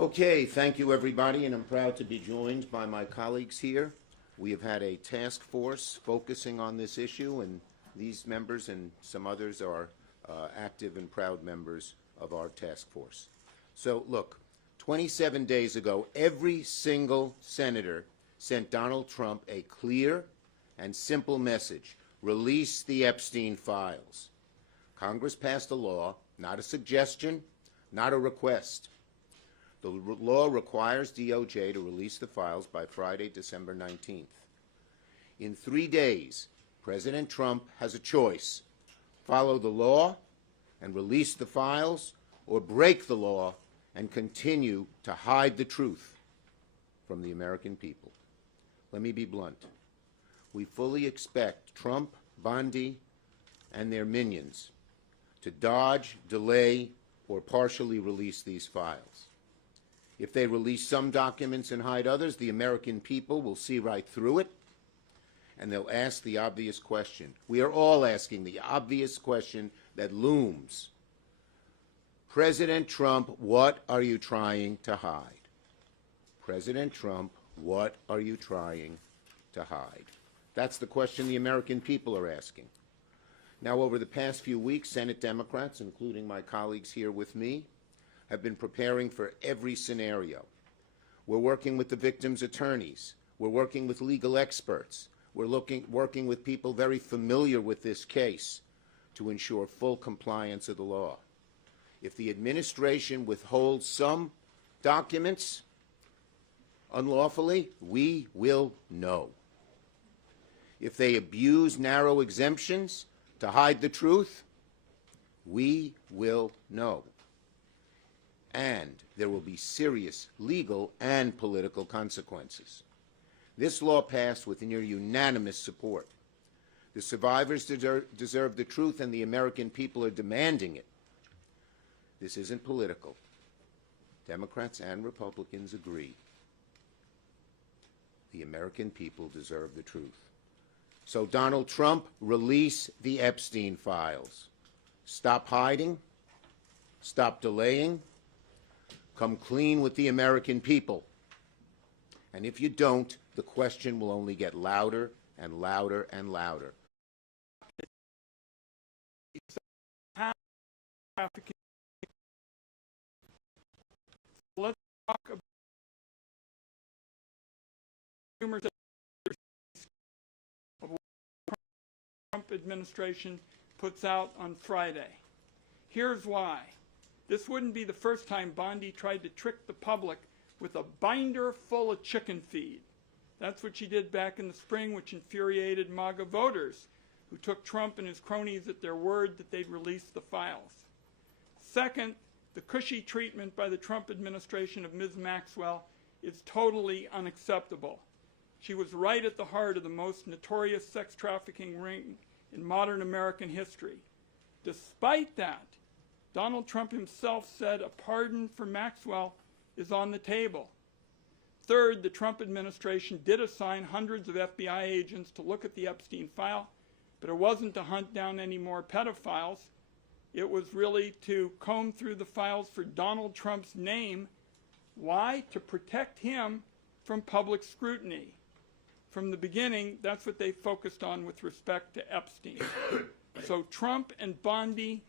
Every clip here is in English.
Okay, thank you everybody, and I'm proud to be joined by my colleagues here. We have had a task force focusing on this issue, and these members and some others are active and proud members of our task force. So look, 27 days ago, every single senator sent Donald Trump a clear and simple message: release the Epstein files. Congress passed a law, not a suggestion, not a request. The law requires DOJ to release the files by Friday, December 19th. In 3 days, President Trump has a choice: follow the law and release the files, or break the law and continue to hide the truth from the American people. Let me be blunt. We fully expect Trump, Bondi, and their minions to dodge, delay, or partially release these files. If they release some documents and hide others, the American people will see right through it, and they'll ask the obvious question. We are all asking the obvious question that looms. President Trump, what are you trying to hide? President Trump, what are you trying to hide? That's the question the American people are asking. Now, over the past few weeks, Senate Democrats, including my colleagues here with me, have been preparing for every scenario. We're working with the victims' attorneys. We're working with legal experts. We're working with people very familiar with this case to ensure full compliance of the law. If the administration withholds some documents unlawfully, we will know. If they abuse narrow exemptions to hide the truth, we will know. And there will be serious legal and political consequences. This law passed with near unanimous support. The survivors deserve the truth, and the American people are demanding it. This isn't political. Democrats and Republicans agree. The American people deserve the truth. So, Donald Trump, release the Epstein files. Stop hiding. Stop delaying. Come clean with the American people. And if you don't, the question will only get louder and louder and louder. Let's talk about consumers of what the Trump administration puts out on Friday. Here's why. This wouldn't be the first time Bondi tried to trick the public with a binder full of chicken feed. That's what she did back in the spring, which infuriated MAGA voters, who took Trump and his cronies at their word that they'd release the files. Second, the cushy treatment by the Trump administration of Ms. Maxwell is totally unacceptable. She was right at the heart of the most notorious sex trafficking ring in modern American history. Despite that, Donald Trump himself said a pardon for Maxwell is on the table. Third, the Trump administration did assign hundreds of FBI agents to look at the Epstein file, but it wasn't to hunt down any more pedophiles. It was really to comb through the files for Donald Trump's name. Why? To protect him from public scrutiny. From the beginning, that's what they focused on with respect to Epstein. So Trump and Bondi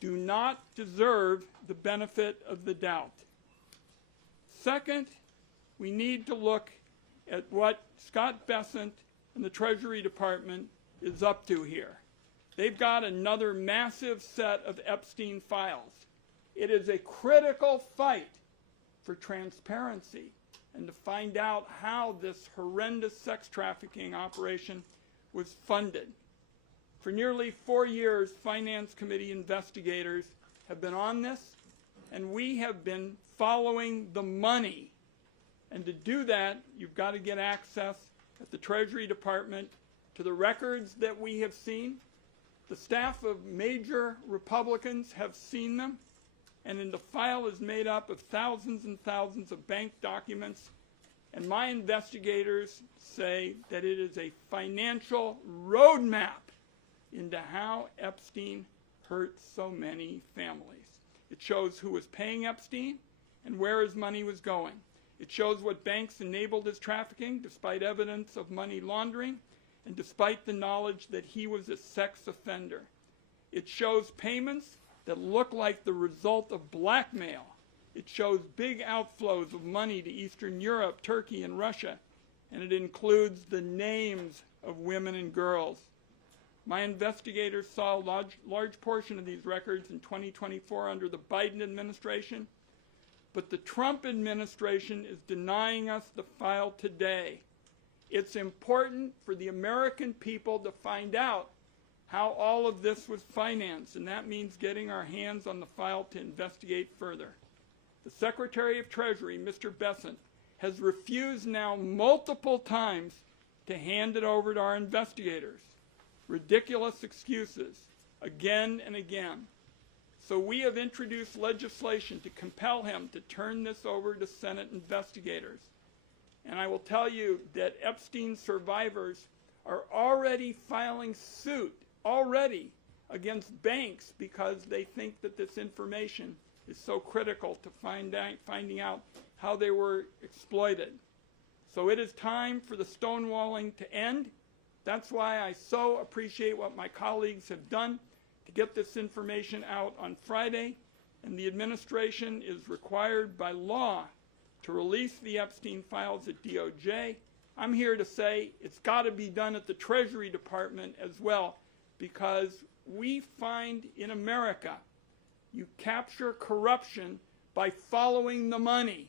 do not deserve the benefit of the doubt. Second, we need to look at what Scott Bessent and the Treasury Department is up to here. They've got another massive set of Epstein files. It is a critical fight for transparency and to find out how this horrendous sex trafficking operation was funded. For nearly 4 years, Finance Committee investigators have been on this, and we have been following the money. And to do that, you've got to get access at the Treasury Department to the records that we have seen. The staff of major Republicans have seen them, and the file is made up of thousands and thousands of bank documents. And my investigators say that it is a financial roadmap into how Epstein hurt so many families. It shows who was paying Epstein, and where his money was going. It shows what banks enabled his trafficking despite evidence of money laundering and despite the knowledge that he was a sex offender. It shows payments that look like the result of blackmail. It shows big outflows of money to Eastern Europe, Turkey, and Russia, and it includes the names of women and girls. My investigators saw a large portion of these records in 2024 under the Biden administration, but the Trump administration is denying us the file today. It's important for the American people to find out how all of this was financed, and that means getting our hands on the file to investigate further. The Secretary of Treasury, Mr. Bessent, has refused now multiple times to hand it over to our investigators. Ridiculous excuses, again and again. So we have introduced legislation to compel him to turn this over to Senate investigators. And I will tell you that Epstein survivors are already filing suit, against banks because they think that this information is so critical to finding out how they were exploited. So it is time for the stonewalling to end. That's why I so appreciate what my colleagues have done to get this information out on Friday, and the administration is required by law to release the Epstein files at DOJ. I'm here to say it's got to be done at the Treasury Department as well, because we find in America you capture corruption by following the money,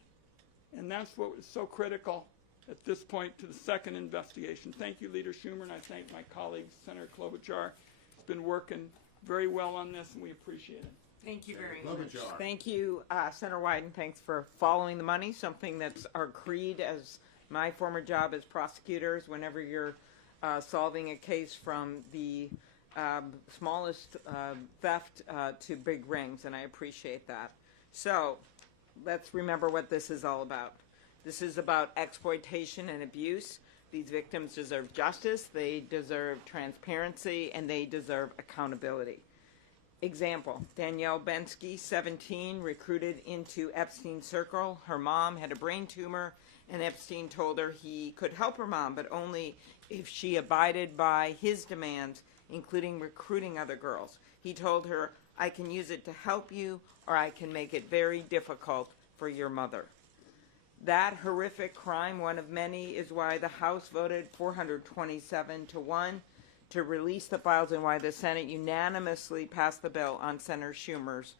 and that's what is so critical at this point to the second investigation. Thank you, Leader Schumer, and I thank my colleague, Senator Klobuchar. He's been working very well on this, and we appreciate it. Thank you very Klobuchar. much. Thank you, Senator Wyden. Thanks for following the money, something that's our creed as my former job as prosecutors. Whenever you're solving a case from the smallest theft to big rings, and I appreciate that. So let's remember what this is all about. This is about exploitation and abuse. These victims deserve justice, they deserve transparency, and they deserve accountability. Example, Danielle Bensky, 17, recruited into Epstein's circle. Her mom had a brain tumor, and Epstein told her he could help her mom, but only if she abided by his demands, including recruiting other girls. He told her, I can use it to help you, or I can make it very difficult for your mother. That horrific crime, one of many, is why the House voted 427-1 to release the files and why the Senate unanimously passed the bill on Senator Schumer's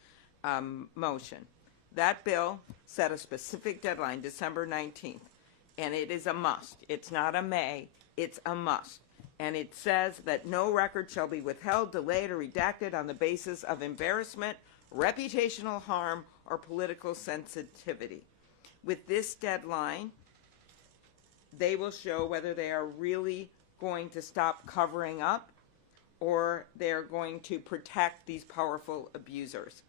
motion. That bill set a specific deadline, December 19th, and it is a must. It's not a may, it's a must. And it says that no record shall be withheld, delayed, or redacted on the basis of embarrassment, reputational harm, or political sensitivity. With this deadline, they will show whether they are really going to stop covering up or they're going to protect these powerful abusers.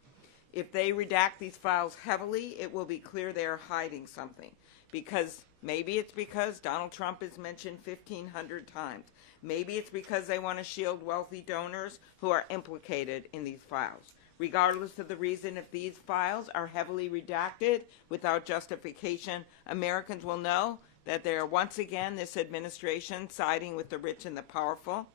If they redact these files heavily, it will be clear they are hiding something. Because maybe it's because Donald Trump is mentioned 1,500 times. Maybe it's because they want to shield wealthy donors who are implicated in these files. Regardless of the reason, if these files are heavily redacted without justification, Americans will know that they are once again, this administration, siding with the rich and the powerful.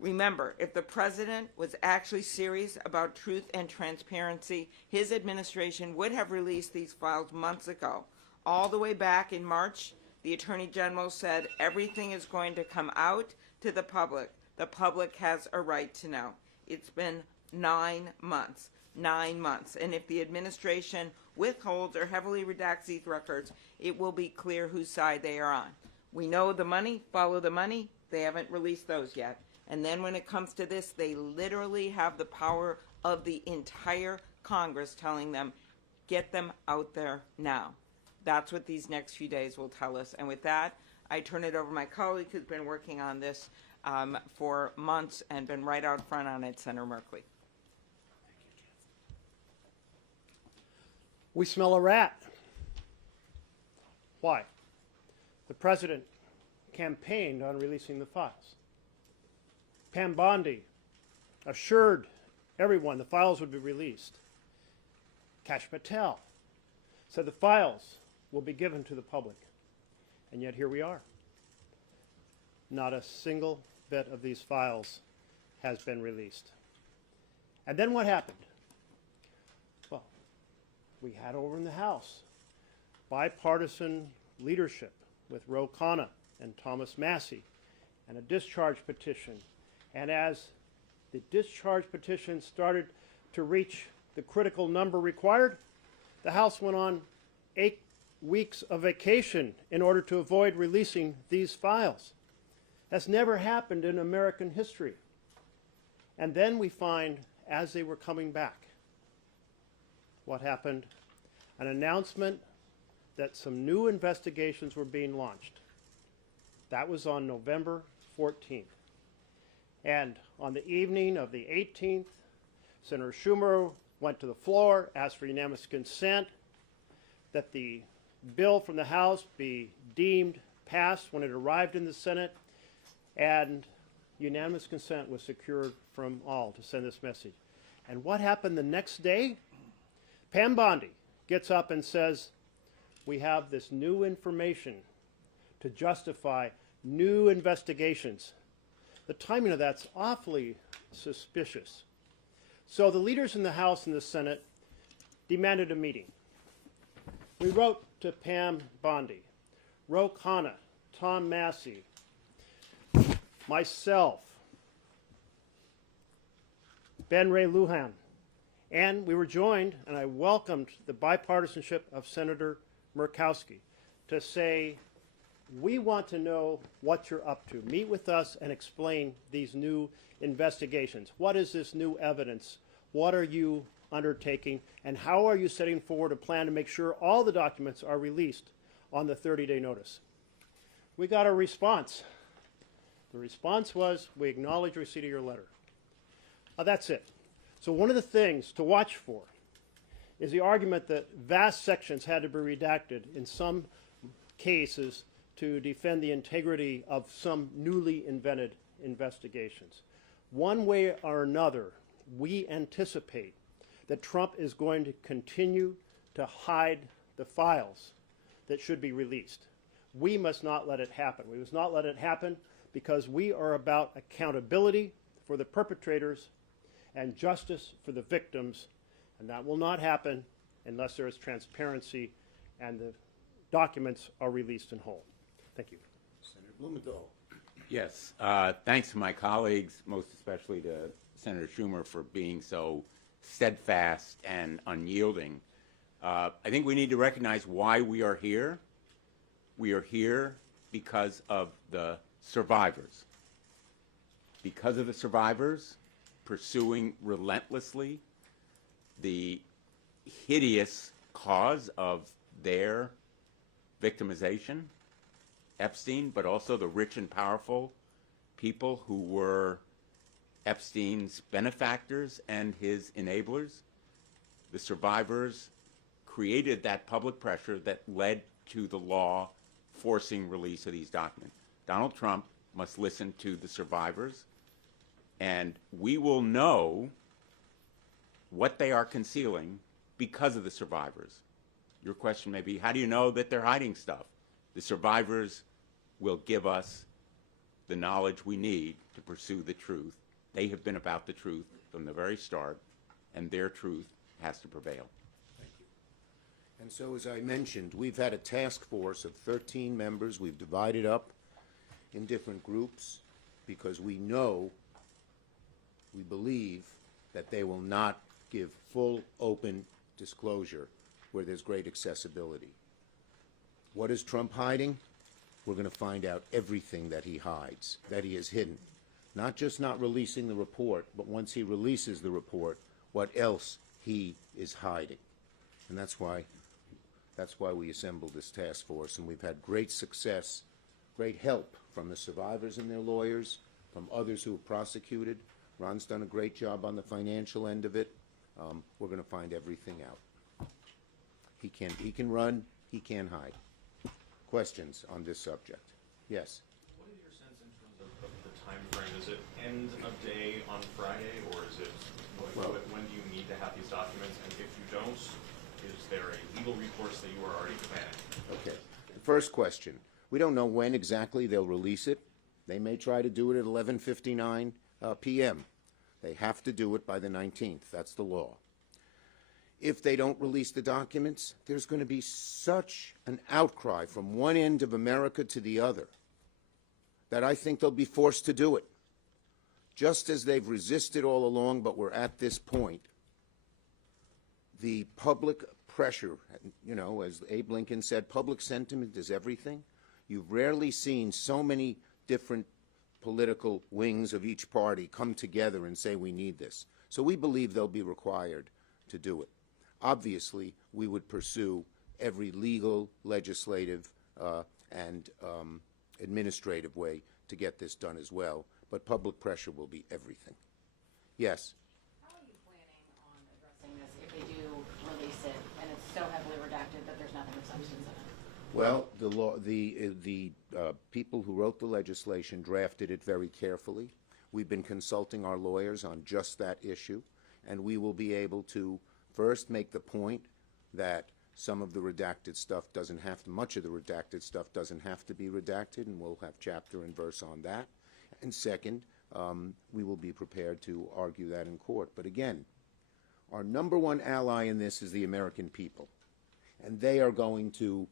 Remember, if the president was actually serious about truth and transparency, his administration would have released these files months ago. All the way back in March, the Attorney General said everything is going to come out to the public. The public has a right to know. It's been 9 months. 9 months. And if the administration withholds or heavily redacts these records, it will be clear whose side they are on. We know the money, follow the money. They haven't released those yet. And then when it comes to this, they literally have the power of the entire Congress telling them, get them out there now. That's what these next few days will tell us. And with that, I turn it over to my colleague who's been working on this for months and been right out front on it, Senator Merkley. We smell a rat. Why? The president campaigned on releasing the files. Pam Bondi assured everyone the files would be released. Kash Patel said the files will be given to the public. And yet here we are. Not a single bit of these files has been released. And then what happened? Well, we had over in the House bipartisan leadership with Ro Khanna and Thomas Massie and a discharge petition. And as the discharge petition started to reach the critical number required, the House went on 8 weeks of vacation in order to avoid releasing these files. That's never happened in American history. And then we find, as they were coming back, what happened? An announcement that some new investigations were being launched. That was on November 14th. And on the evening of the 18th, Senator Schumer went to the floor, asked for unanimous consent that the bill from the House be deemed passed when it arrived in the Senate, and unanimous consent was secured from all to send this message. And what happened the next day? Pam Bondi gets up and says, we have this new information to justify new investigations. The timing of that's awfully suspicious. So the leaders in the House and the Senate demanded a meeting. We wrote to Pam Bondi, Ro Khanna, Tom Massie, myself, Ben Ray Lujan, and we were joined, and I welcomed the bipartisanship of Senator Murkowski to say, we want to know what you're up to. Meet with us and explain these new investigations. What is this new evidence? What are you undertaking? And how are you setting forward a plan to make sure all the documents are released on the 30-day notice? We got a response. The response was, we acknowledge receipt of your letter. That's it. So one of the things to watch for is the argument that vast sections had to be redacted in some cases to defend the integrity of some newly invented investigations. One way or another, we anticipate that Trump is going to continue to hide the files that should be released. We must not let it happen. We must not let it happen because we are about accountability for the perpetrators and justice for the victims, and that will not happen unless there is transparency and the documents are released in whole. Thank you. Senator Blumenthal. Yes, thanks to my colleagues, most especially to Senator Schumer for being so steadfast and unyielding. I think we need to recognize why we are here. We are here because of the survivors. Because of the survivors pursuing relentlessly the hideous cause of their victimization, Epstein, but also the rich and powerful people who were Epstein's benefactors and his enablers. The survivors created that public pressure that led to the law forcing release of these documents. Donald Trump must listen to the survivors, and we will know what they are concealing because of the survivors. Your question may be, how do you know that they're hiding stuff? The survivors will give us the knowledge we need to pursue the truth. They have been about the truth from the very start, and their truth has to prevail. Thank you. And so, as I mentioned, we've had a task force of 13 members. We've divided up in different groups because we know, we believe that they will not give full, open disclosure where there's great accessibility. What is Trump hiding? We're going to find out everything that he hides, that he has hidden. Not just not releasing the report, but once he releases the report, what else he is hiding. And that's why we assembled this task force, and we've had great success, great help from the survivors and their lawyers, from others who have prosecuted. Ron's done a great job on the financial end of it. We're going to find everything out. He can run, he can hide. Questions on this subject? Yes. What is your sense in terms of the time frame? Is it end of day on Friday, or is it when do you need to have these documents? And if you don't, is there a legal recourse that you are already planning? Okay. First question. We don't know when exactly they'll release it. They may try to do it at 11:59 p.m. They have to do it by the 19th. That's the law. If they don't release the documents, there's going to be such an outcry from one end of America to the other that I think they'll be forced to do it. Just as they've resisted all along, but we're at this point. The public pressure, you know, as Abe Lincoln said, public sentiment is everything. You've rarely seen so many different political wings of each party come together and say we need this. So we believe they'll be required to do it. Obviously, we would pursue every legal, legislative, and administrative way to get this done as well, but public pressure will be everything. Yes? How are you planning on addressing this if they do release it and it's so heavily redacted that there's nothing of substance in it? Well, the people who wrote the legislation drafted it very carefully. We've been consulting our lawyers on just that issue, and we will be able to first make the point that some of the redacted stuff doesn't have to, much of the redacted stuff doesn't have to be redacted, and we'll have chapter and verse on that. And second, we will be prepared to argue that in court. But again, our number one ally in this is the American people, and they are going to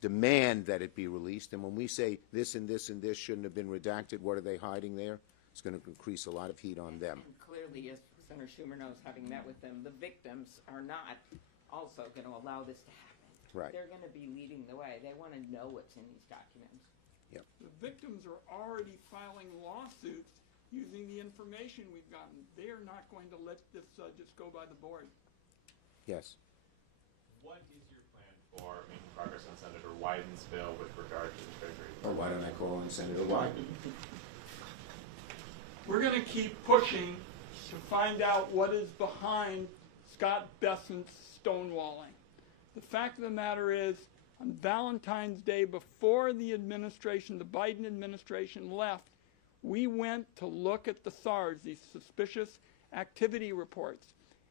demand that it be released. And when we say this and this and this shouldn't have been redacted, what are they hiding there? It's going to increase a lot of heat on them. And clearly, as Senator Schumer knows, having met with them, the victims are not also going to allow this to happen. Right. They're going to be leading the way. They want to know what's in these documents. Yep. The victims are already filing lawsuits using the information we've gotten. They are not going to let this just go by the board. Yes. What is your plan for making progress on Senator Wyden's bill with regard to the Treasury? Well, why don't I call on Senator Wyden? We're going to keep pushing to find out what is behind Scott Bessent's stonewalling. The fact of the matter is, on Valentine's Day, before the administration, the Biden administration left, we went to look at the SARS, these suspicious activity reports,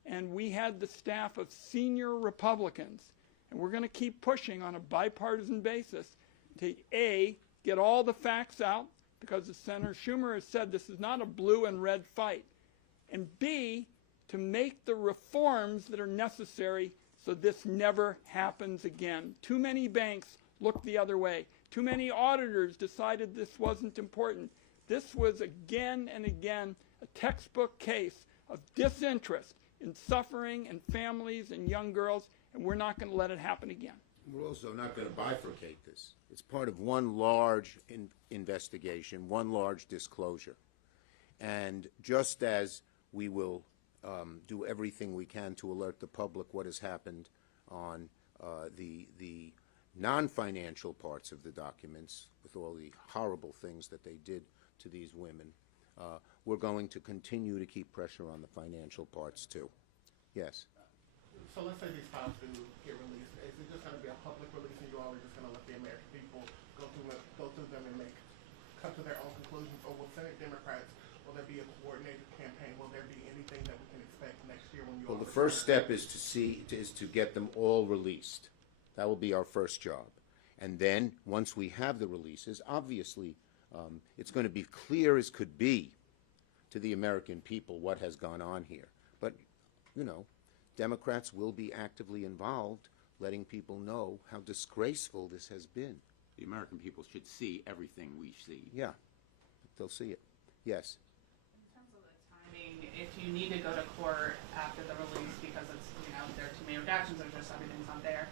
and we had the staff of senior Republicans, and we're going to keep pushing on a bipartisan basis to A, get all the facts out, because as Senator Schumer has said, this is not a blue and red fight, and B, to make the reforms that are necessary so this never happens again. Too many banks looked the other way. Too many auditors decided this wasn't important. This was again and again a textbook case of disinterest in suffering and families and young girls, and we're not going to let it happen again. We're also not going to bifurcate this. It's part of one large investigation, one large disclosure. And just as we will do everything we can to alert the public what has happened on the non-financial parts of the documents, with all the horrible things that they did to these women, we're going to continue to keep pressure on the financial parts too. Yes. So let's say these files do get released. Is it just going to be a public release, and you all are just going to let the American people go through them and come to their own conclusions? Or will Senate Democrats, will there be a coordinated campaign? Will there be anything that we can expect next year when you all? Well, the first step is to get them all released. That will be our first job. And then once we have the releases, obviously, it's going to be clear as could be to the American people what has gone on here. But, you know, Democrats will be actively involved, letting people know how disgraceful this has been. The American people should see everything we see. Yeah, they'll see it. Yes. In terms of the timing, if you need to go to court after the release because it's, you know, there are too many redactions or just everything's not there,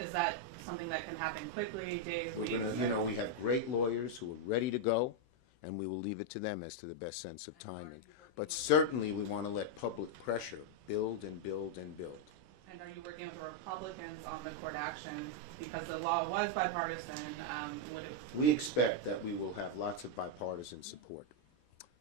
is that something that can happen quickly, days, We're weeks? gonna, you know, we have great lawyers who are ready to go, and we will leave it to them as to the best sense of timing. But certainly, we want to let public pressure build and build and build. And are you working with the Republicans on the court action? Because the law was bipartisan, would it? We expect that we will have lots of bipartisan support.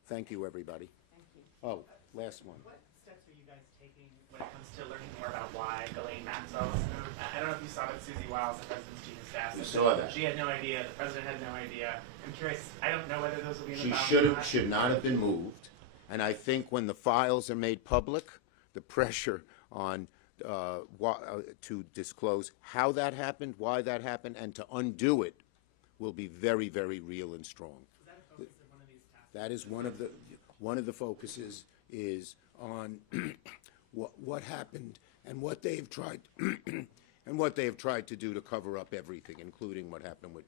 Thank you, everybody. Thank you. Oh, last one. What steps are you guys taking when it comes to learning more about why Ghislaine Maxwell was moved? I don't know if you saw, but Susie Wiles, the president's chief of staff, We said saw that. she had no idea, the president had no idea. I'm curious, I don't know whether those will be in the She files or not. should not have been moved. And I think when the files are made public, the pressure on to disclose how that happened, why that happened, and to undo it will be very, very real and strong. Is that a focus of one of these tasks? That is one of the focuses is on what happened and what they've tried and what they have tried to do to cover up everything, including what happened with